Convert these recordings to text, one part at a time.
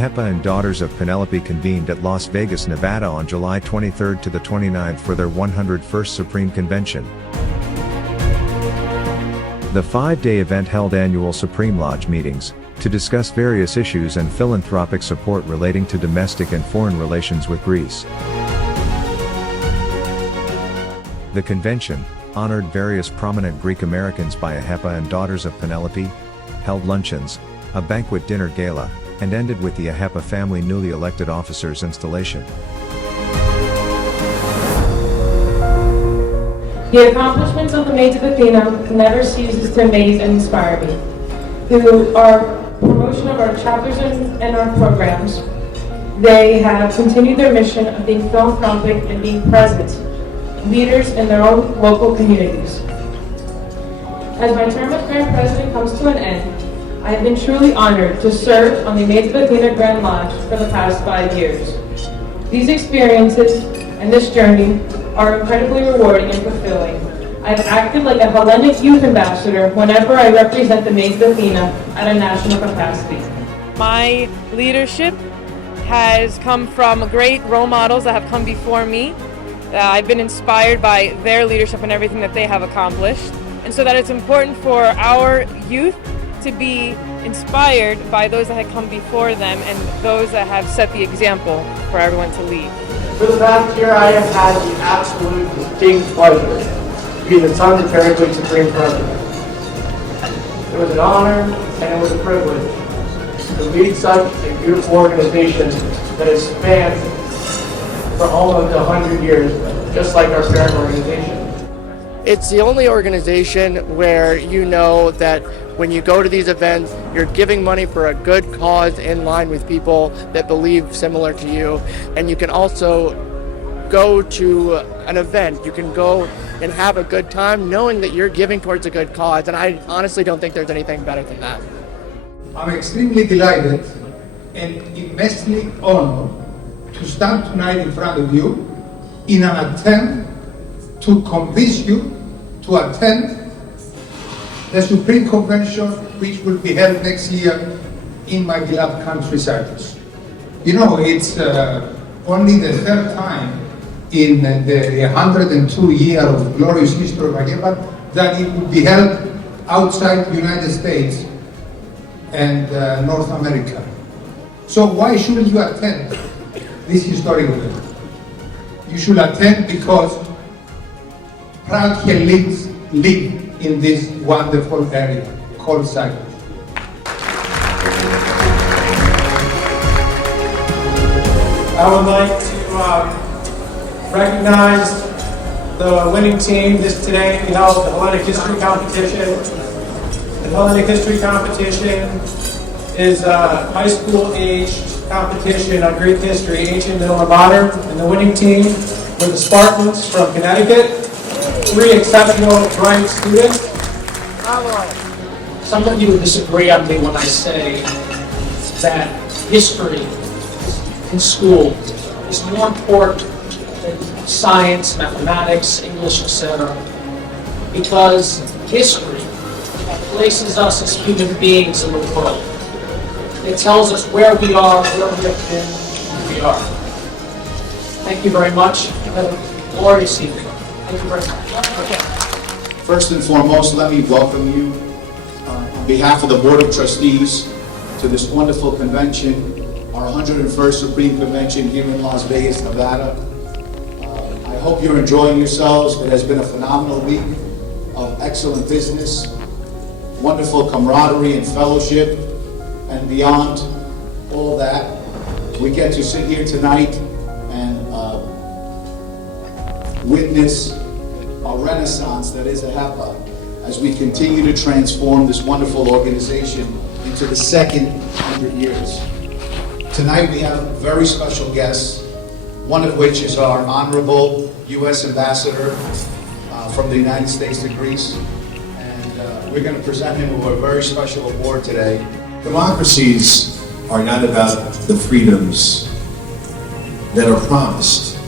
AHEPA and Daughters of Penelope convened at Las Vegas, Nevada on July 23 to the 29th for their 101st Supreme Convention. The 5-day event held annual Supreme Lodge meetings to discuss various issues and philanthropic support relating to domestic and foreign relations with Greece. The convention honored various prominent Greek Americans by AHEPA and Daughters of Penelope, held luncheons, a banquet dinner gala, and ended with the AHEPA family newly elected officers' installation. The accomplishments of the Maids of Athena never ceases to amaze and inspire me. Through our promotion of our chapters and our programs, they have continued their mission of being philanthropic and being present leaders in their own local communities. As my term as Grand President comes to an end, I have been truly honored to serve on the Maids of Athena Grand Lodge for the past 5 years. These experiences and this journey are incredibly rewarding and fulfilling. I've acted like a Hellenic youth ambassador whenever I represent the Maids of Athena at a national capacity. My leadership has come from great role models that have come before me. I've been inspired by their leadership and everything that they have accomplished. And so that it's important for our youth to be inspired by those that had come before them and those that have set the example for everyone to lead. For the past year, I have had the absolute distinct pleasure to be the son of Penelope Supreme President. It was an honor and it was a privilege to lead such a beautiful organization that has spanned for almost 100 years, just like our parent organization. It's the only organization where you know that when you go to these events, you're giving money for a good cause in line with people that believe similar to you. And you can also go to an event. You can go and have a good time knowing that you're giving towards a good cause. And I honestly don't think there's anything better than that. I'm extremely delighted and immensely honored to stand tonight in front of you in an attempt to convince you to attend the Supreme Convention, which will be held next year in my beloved country, Cyprus. You know, it's only the third time in the 102 year of glorious history of AHEPA that it will be held outside the United States and North America. So why shouldn't you attend this historic event? You should attend because proud Hellenes live in this wonderful area called Cyprus. I would like to recognize the winning team. This today we held the Hellenic History Competition. The Hellenic History Competition is a high school aged competition on Greek history, ancient, middle, and modern. And the winning team were the Spartans from Connecticut. 3 exceptional, bright students. Some of you would disagree on me when I say that history in school is more important than science, mathematics, English, etc. Because history places us as human beings in the world. It tells us where we are, where we have been, who we are. Thank you very much. Have a glorious evening. Thank you very much. Okay. First and foremost, let me welcome you on behalf of the Board of Trustees to this wonderful convention, our 101st Supreme Convention here in Las Vegas, Nevada. I hope you're enjoying yourselves. It has been a phenomenal week of excellent business, wonderful camaraderie and fellowship, and beyond all that, we get to sit here tonight and witness a renaissance that is AHEPA as we continue to transform this wonderful organization into the second 100 years. Tonight we have very special guests, one of which is our Honorable U.S. Ambassador from the United States to Greece. And we're going to present him with a very special award today. Democracies are not about the freedoms that are promised.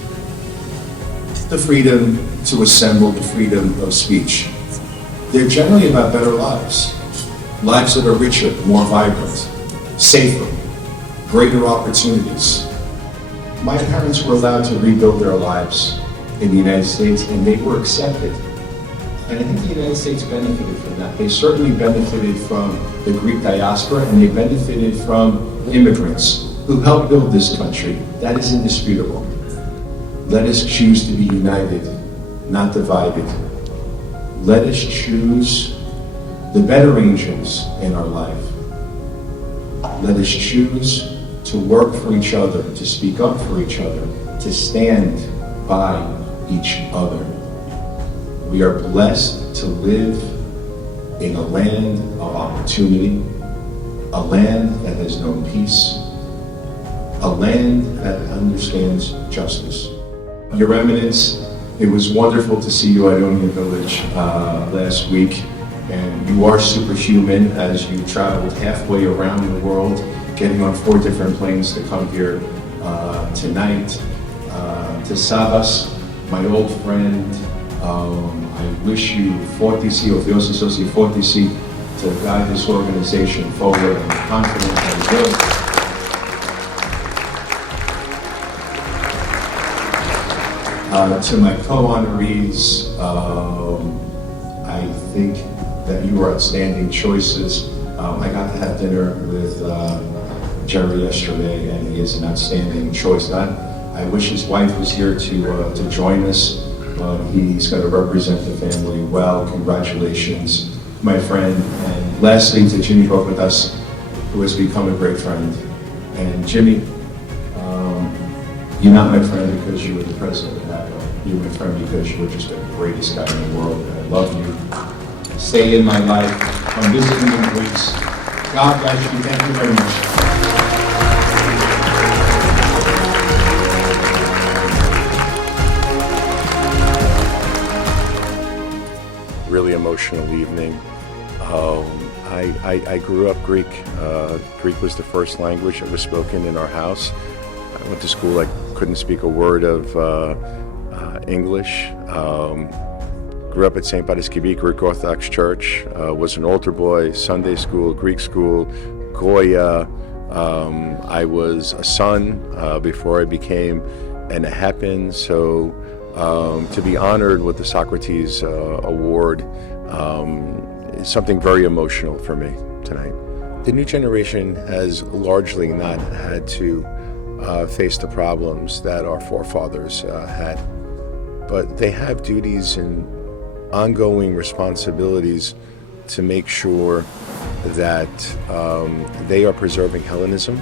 The freedom to assemble, the freedom of speech. They're generally about better lives. Lives that are richer, more vibrant, safer, greater opportunities. My parents were allowed to rebuild their lives in the United States, and they were accepted. And I think the United States benefited from that. They certainly benefited from the Greek diaspora, and they benefited from immigrants who helped build this country. That is indisputable. Let us choose to be united, not divided. Let us choose the better angels in our life. Let us choose to work for each other, to speak up for each other, to stand by each other. We are blessed to live in a land of opportunity, a land that has known peace, a land that understands justice. Your Eminence, it was wonderful to see you at Ionian Village last week, and you are superhuman as you traveled halfway around the world, getting on 4 different planes to come here tonight. To Sabas, my old friend, I wish you fortissimo, to guide this organization forward. I'm confident that you will. To my co-honorees, I think that you are outstanding choices. I got to have dinner with Jerry yesterday, and he is an outstanding choice. I wish his wife was here to join us. He's going to represent the family well. Congratulations, my friend. And lastly, to Jimmy Bogatas, who has become a great friend. And Jimmy, you're not my friend because you were the president of AHEPA. You're my friend because you were just the greatest guy in the world. And I love you. Stay in my life. I'm visiting in Greece. God bless you. Thank you very much. Really emotional evening. I grew up Greek. Greek was the first language that was spoken in our house. I went to school, I couldn't speak a word of English. Grew up at St. Patriskevik Greek Orthodox Church. Was an altar boy, Sunday school, Greek school, Goya. I was a son before I became an AHEPan, so to be honored with the Socrates Award is something very emotional for me tonight. The new generation has largely not had to face the problems that our forefathers had, but they have duties and ongoing responsibilities to make sure that they are preserving Hellenism,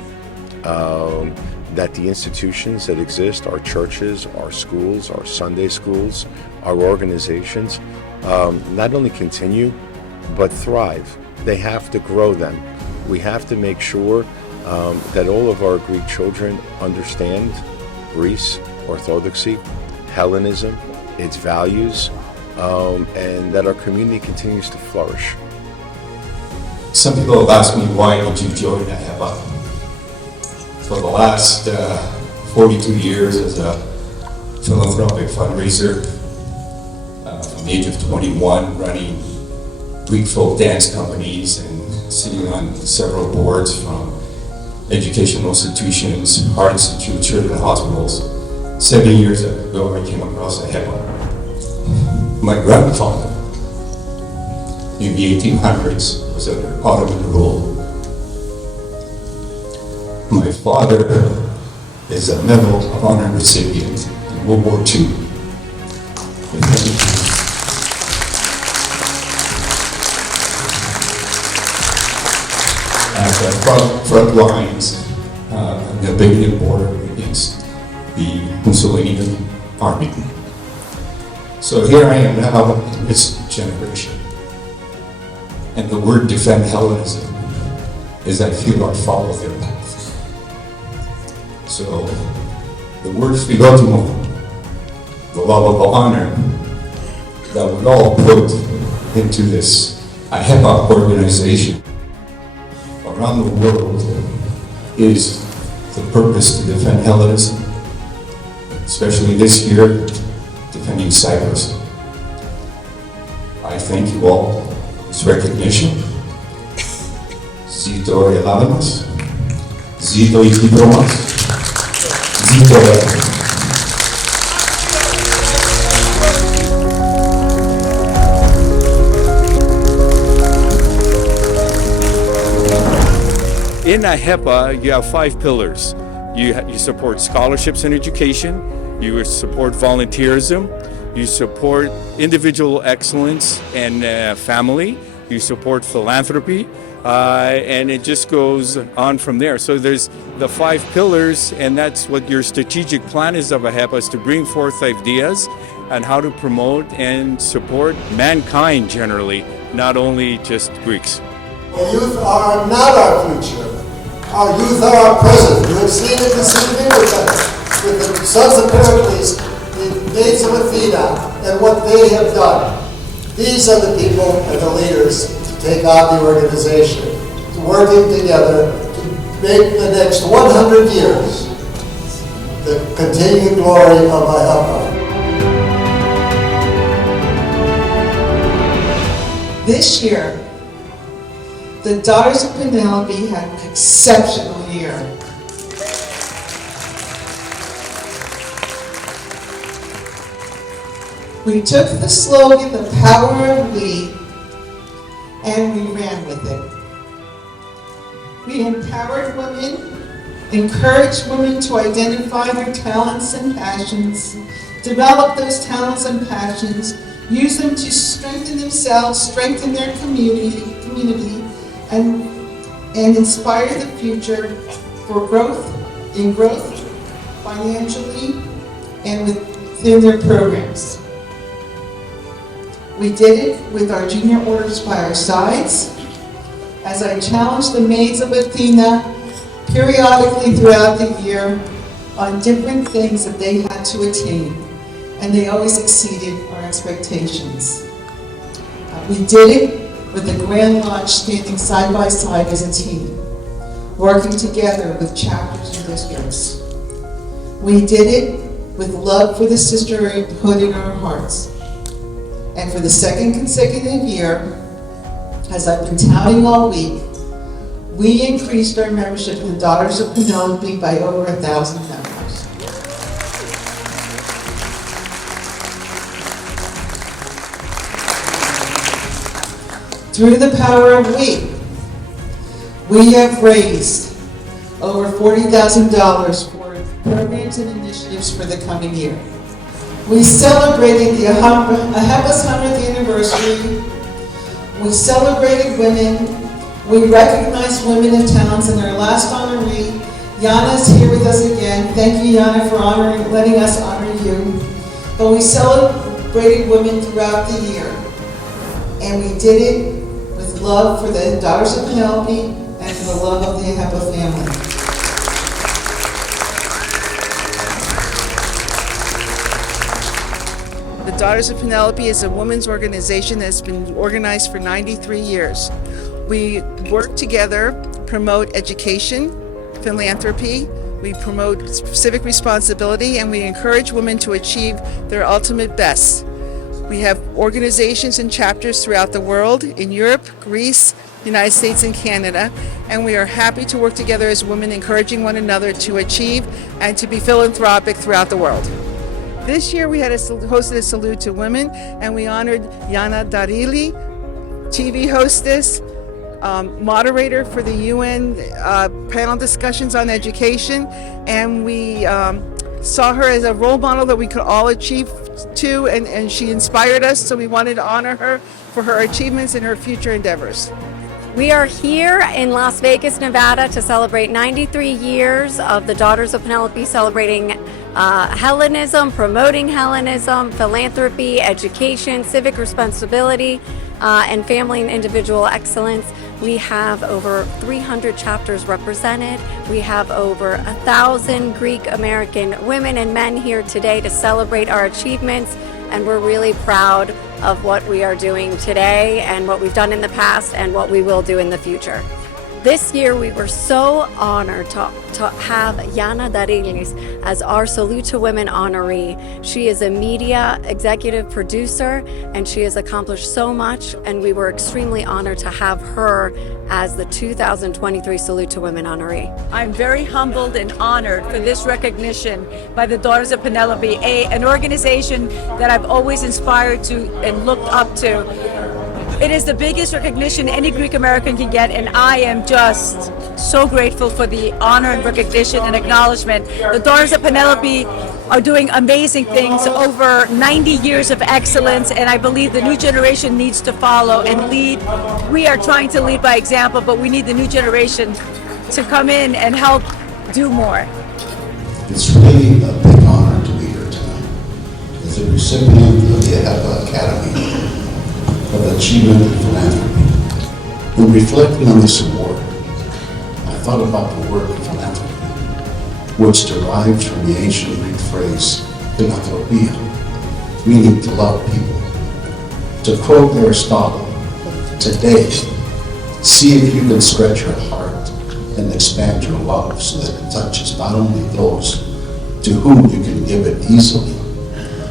that the institutions that exist, our churches, our schools, our Sunday schools, our organizations, not only continue, but thrive. They have to grow them. We have to make sure that all of our Greek children understand Greece, Orthodoxy, Hellenism, its values, and that our community continues to flourish. Some people have asked me, why did you join AHEPA? For the last 42 years as a philanthropic fundraiser, from the age of 21, running Greek folk dance companies and sitting on several boards from educational institutions, heart institutes, children's hospitals. 7 years ago, I came across AHEPA. My grandfather, in the 1800s, was under Ottoman rule. My father is a Medal of Honor recipient in World War II. At the front lines on the Albanian border against the Mussolinian army. So here I am now in this generation. And the word defend Hellenism is I feel I follow their path. So the word philotimo, the love of honor, that we all put into this AHEPA organization around the world is the purpose to defend Hellenism, especially this year, defending Cyprus. I thank you all for this recognition. Zito Eladamas, Zito i diplomat. Zito In AHEPA, you have 5 pillars. You support scholarships and education, you support volunteerism, you support individual excellence and family, you support philanthropy, and it just goes on from there. So there's the 5 pillars, and that's what your strategic plan is of AHEPA, is to bring forth ideas on how to promote and support mankind generally, not only just Greeks. The youth are not our future. Our youth are our present. You have seen it this evening with the sons of Pericles, the maids of Athena, and what they have done. These are the people and the leaders to take on the organization, to working together to make the next 100 years the continued glory of AHEPA. This year, the Daughters of Penelope had an exceptional year. We took the slogan, "The Power of We," and we ran with it. We empowered women, encouraged women to identify their talents and passions, develop those talents and passions, use them to strengthen themselves, strengthen their community, and inspire the future for growth, financially, and within their programs. We did it with our junior orders by our sides, as I challenged the maids of Athena periodically throughout the year on different things that they had to attain, and they always exceeded our expectations. We did it with the Grand Lodge standing side by side as a team, working together with chapters and districts. We did it with love for the sisterhood in our hearts. And for the second consecutive year, as I've been touting all week, we increased our membership in the Daughters of Penelope by over 1,000 members. Through the power of we have raised over $40,000 for programs and initiatives for the coming year. We celebrated the AHEPA's 100th anniversary. We celebrated women. We recognized women of talents, and our last honoree, Yana, is here with us again. Thank you, Yana, for letting us honor you. But we celebrated women throughout the year, and we did it with love for the Daughters of Penelope and for the love of the AHEPA family. The Daughters of Penelope is a women's organization that's been organized for 93 years. We work together, promote education, philanthropy, we promote civic responsibility, and we encourage women to achieve their ultimate best. We have organizations and chapters throughout the world, in Europe, Greece, United States, and Canada, and we are happy to work together as women, encouraging one another to achieve and to be philanthropic throughout the world. This year we had hosted a salute to women, and we honored Yana Darili, TV hostess, moderator for the UN panel discussions on education, and we saw her as a role model that we could all achieve to, and she inspired us, so we wanted to honor her for her achievements and her future endeavors. We are here in Las Vegas, Nevada to celebrate 93 years of the Daughters of Penelope, celebrating Hellenism, promoting Hellenism, philanthropy, education, civic responsibility, and family and individual excellence. We have over 300 chapters represented. We have over 1,000 Greek American women and men here today to celebrate our achievements, and we're really proud of what we are doing today and what we've done in the past and what we will do in the future. This year we were so honored to have Yana Darilis as our Salute to Women honoree. She is a media executive producer and she has accomplished so much, and we were extremely honored to have her as the 2023 Salute to Women honoree. I'm very humbled and honored for this recognition by the Daughters of Penelope, an organization that I've always inspired to and looked up to. It is the biggest recognition any Greek American can get, and I am just so grateful for the honor and recognition and acknowledgement. The Daughters of Penelope are doing amazing things, over 90 years of excellence, and I believe the new generation needs to follow and lead. We are trying to lead by example, but we need the new generation to come in and help do more. It's really a big honor to be here tonight as a recipient of the AHEPA Academy of Achievement and Philanthropy. In reflecting on this award, I thought about the word philanthropy, which derives from the ancient Greek phrase philanthropia, meaning to love people. To quote Aristotle, today, see if you can stretch your heart and expand your love so that it touches not only those to whom you can give it easily,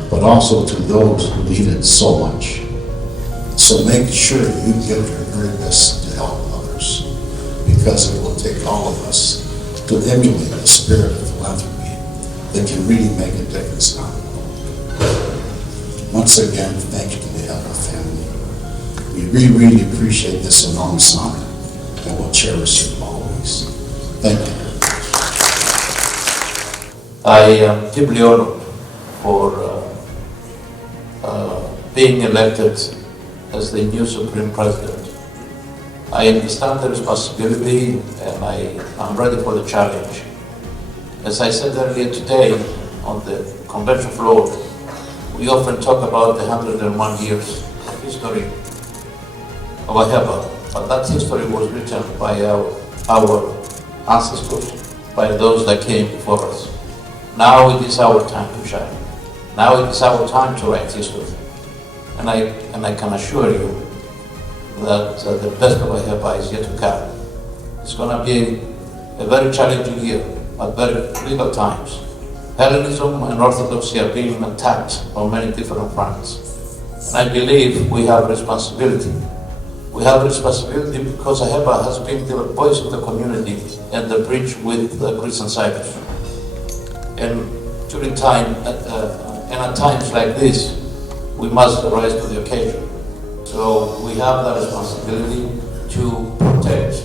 but also to those who need it so much. So make sure you give your very best to help others, because it will take all of us to emulate the spirit of philanthropy that can really make a difference in our world. Once again, thank you to the AHEPA family. We really appreciate this enormous honor and will cherish it always. Thank you. I am deeply honored for being elected as the new Supreme President. I understand the responsibility and I'm ready for the challenge. As I said earlier today on the convention floor, we often talk about the 101 years of history of AHEPA, but that history was written by our ancestors, by those that came before us. Now it is our time to shine. Now it is our time to write history. And I can assure you that the best of AHEPA is yet to come. It's going to be a very challenging year, at very critical times. Hellenism and Orthodoxy are being attacked on many different fronts. And I believe we have responsibility. We have responsibility because AHEPA has been the voice of the community and the bridge with Greece and Cyprus. And during time, and at times like this, we must rise to the occasion. So we have the responsibility to protect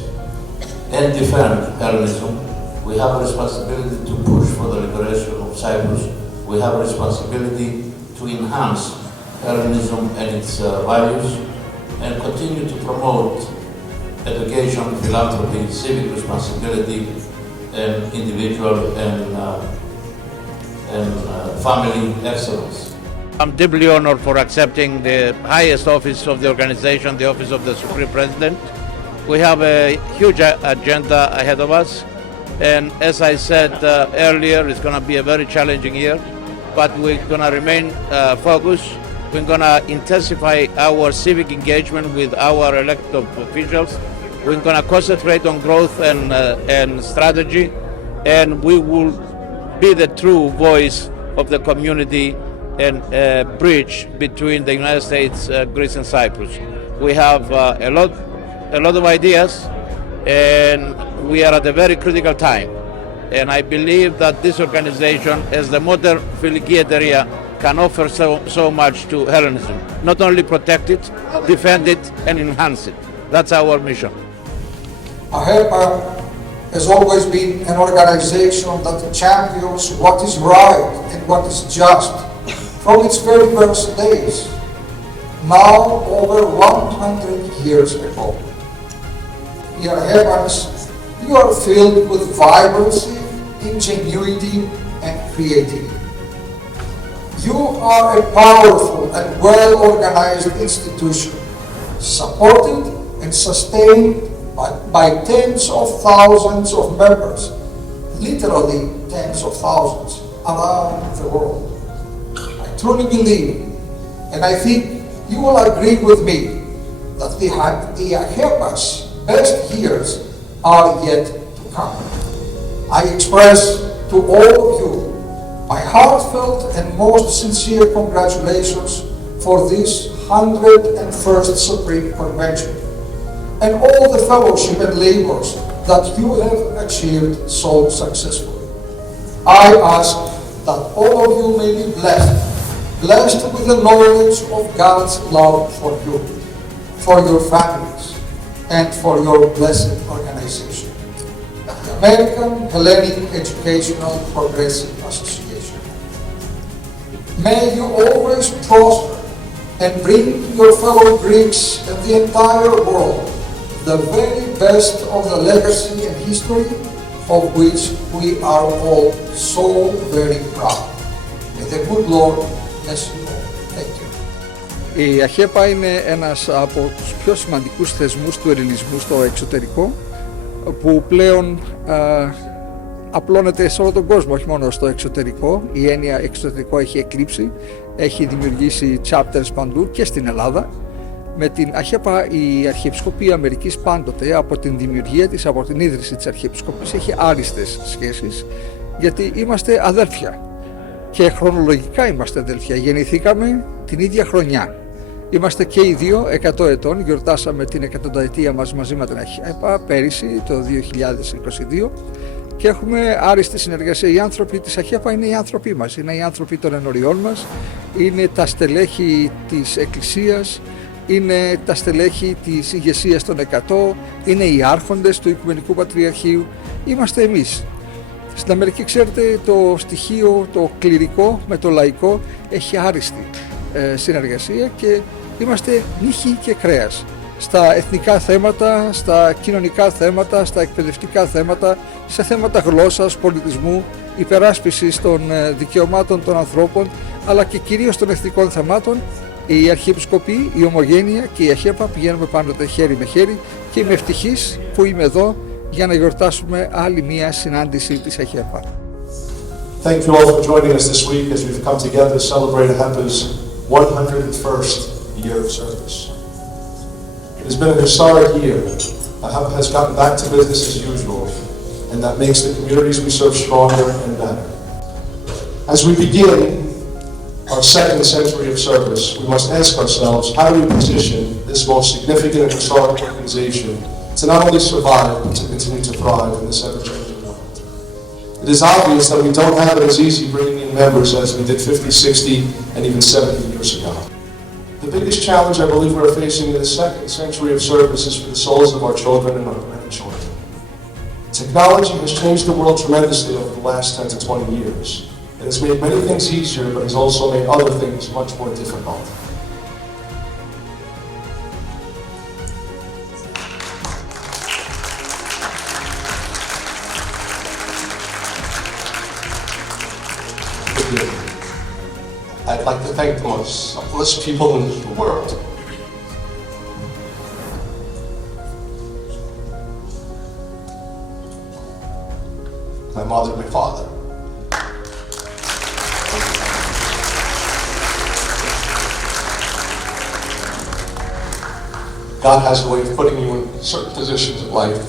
and defend Hellenism. We have a responsibility to push for the liberation of Cyprus. We have a responsibility to enhance Hellenism and its values and continue to promote education, philanthropy, civic responsibility, and individual and family excellence. I'm deeply honored for accepting the highest office of the organization, the office of the Supreme President. We have a huge agenda ahead of us, and as I said earlier, it's going to be a very challenging year, but we're going to remain focused. We're going to intensify our civic engagement with our elected officials. We're going to concentrate on growth and strategy, and we will be the true voice of the community and bridge between the United States, Greece, and Cyprus. We have a lot of ideas, and we are at a very critical time. And I believe that this organization, as the modern φιλική εταιρεία, can offer so much to Hellenism. Not only protect it, defend it, and enhance it. That's our mission. AHEPA has always been an organization that champions what is right and what is just from its very first days, now over 100 years ago. Dear AHEPAns, you are filled with vibrancy, ingenuity, and creativity. You are a powerful and well-organized institution, supported and sustained by tens of thousands of members, literally tens of thousands around the world. I truly believe, and I think you will agree with me, that the AHEPA's best years are yet to come. I express to all of you my heartfelt and most sincere congratulations for this 101st Supreme Convention and all the fellowship and labors that you have achieved so successfully. I ask that all of you may be blessed with the knowledge of God's love for you, for your families, and for your blessed organization, the American Hellenic Educational Progressive Association. May you always prosper and bring to your fellow Greeks and the entire world the very best of the legacy and history of which we are all so very proud. May the good Lord bless you all. Thank you. Η ΑΧΕΠΑ είναι ένας από τους πιο σημαντικούς θεσμούς του ελληνισμού στο εξωτερικό, που πλέον απλώνεται σε όλο τον κόσμο, όχι μόνο στο εξωτερικό. Η έννοια εξωτερικό έχει εκλείψει, έχει δημιουργήσει chapters παντού και στην Ελλάδα. Με την ΑΧΕΠΑ η Αρχιεπισκοπή Αμερικής πάντοτε από την δημιουργία της, από την ίδρυση της Αρχιεπισκοπής έχει άριστες σχέσεις, γιατί είμαστε αδέλφια και χρονολογικά είμαστε αδέλφια. Γεννηθήκαμε την ίδια χρονιά. Είμαστε και οι δύο 100 ετών, γιορτάσαμε την 100ετία μας μαζί με την ΑΧΕΠΑ πέρυσι το 2022 και έχουμε άριστη συνεργασία. Οι άνθρωποι της ΑΧΕΠΑ είναι οι άνθρωποι μας, είναι οι άνθρωποι των ενωριών μας, είναι τα στελέχη της Εκκλησίας, είναι τα στελέχη της ηγεσίας των 100, είναι οι άρχοντες του Οικουμενικού Πατριαρχείου, είμαστε εμείς. Στην Αμερική, ξέρετε, το στοιχείο, το κληρικό με το λαϊκό έχει άριστη συνεργασία και είμαστε νύχι και κρέας. Στα εθνικά θέματα, στα κοινωνικά θέματα, στα εκπαιδευτικά θέματα, σε θέματα γλώσσας, πολιτισμού, υπεράσπισης των δικαιωμάτων των ανθρώπων, αλλά και κυρίως των εθνικών θεμάτων, η Αρχιεπισκοπή, η Ομογένεια και η ΑΧΕΠΑ πηγαίνουμε πάντοτε χέρι με χέρι και είμαι ευτυχής που είμαι εδώ για να γιορτάσουμε άλλη μία συνάντηση της ΑΧΕΠΑ. Thank you all for joining us this week as we've come together to celebrate AHEPA's 101st year of service. It has been a historic year. AHEPA has gotten back to business as usual, and that makes the communities we serve stronger and better. As we begin our second century of service, we must ask ourselves, how do we position this most significant and historic organization to not only survive, but to continue to thrive in this ever-changing world? It is obvious that we don't have it as easy bringing in members as we did 50, 60, and even 70 years ago. The biggest challenge I believe we're facing in the second century of service is for the souls of our children and our grandchildren. Technology has changed the world tremendously over the last 10 to 20 years. It has made many things easier, but has also made other things much more difficult. I'd like to thank the most selfless people in the world. My mother and my father. God has a way of putting you in certain positions of life.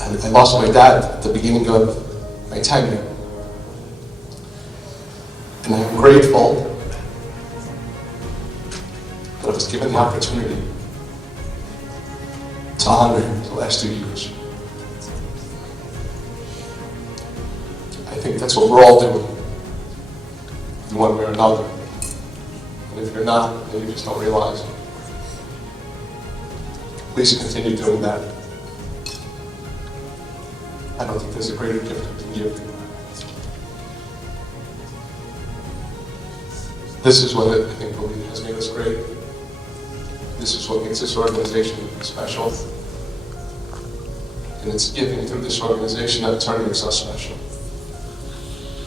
And I lost my dad at the beginning of my tenure. And I'm grateful that I was given the opportunity to honor him the last 2 years. I think that's what we're all doing, in one way or another. And if you're not, then you just don't realize it. Please continue doing that. I don't think there's a greater gift we can give. This is what I think has made us great. This is what makes this organization special. And it's giving through this organization that in turn makes us special.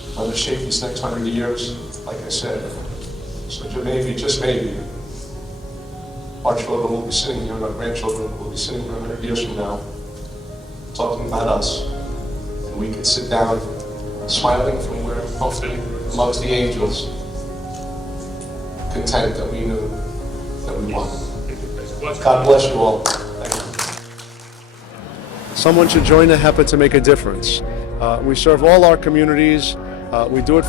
I'm going to shape these next 100 years, like I said. So maybe, just maybe, our children will be sitting here and our grandchildren will be sitting here 100 years from now talking about us. And we can sit down smiling from where, hopefully, amongst the angels, content that we knew that we won. God bless you all. Thank you. someone should join AHEPA to make a difference. We serve all our communities. We do it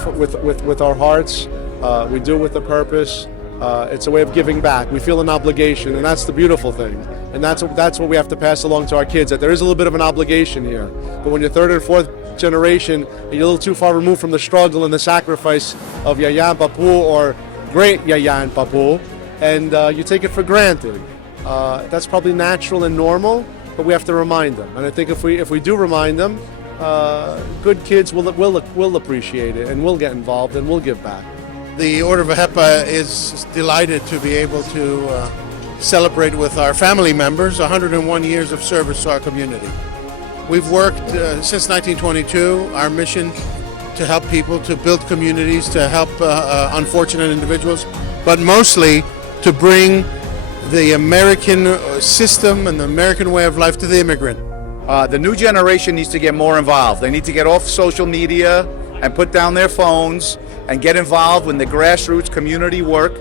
with our hearts. We do it with a purpose. It's a way of giving back. We feel an obligation, and that's the beautiful thing. And that's what we have to pass along to our kids, that there is a little bit of an obligation here. But when you're third and fourth generation, and you're a little too far removed from the struggle and the sacrifice of Yaya and Papu, or great Yaya and Papu, and you take it for granted. That's probably natural and normal, but we have to remind them. And I think if we do remind them, good kids will appreciate it, and will get involved, and will give back. The Order of AHEPA is delighted to be able to celebrate with our family members 101 years of service to our community. We've worked since 1922, our mission to help people, to build communities, to help unfortunate individuals, but mostly to bring the American system and the American way of life to the immigrant. The new generation needs to get more involved. They need to get off social media and put down their phones and get involved in the grassroots community work,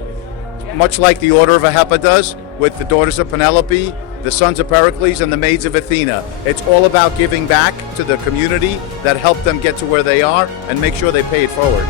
much like the Order of AHEPA does with the Daughters of Penelope, the Sons of Pericles, and the Maids of Athena. It's all about giving back to the community that helped them get to where they are and make sure they pay it forward.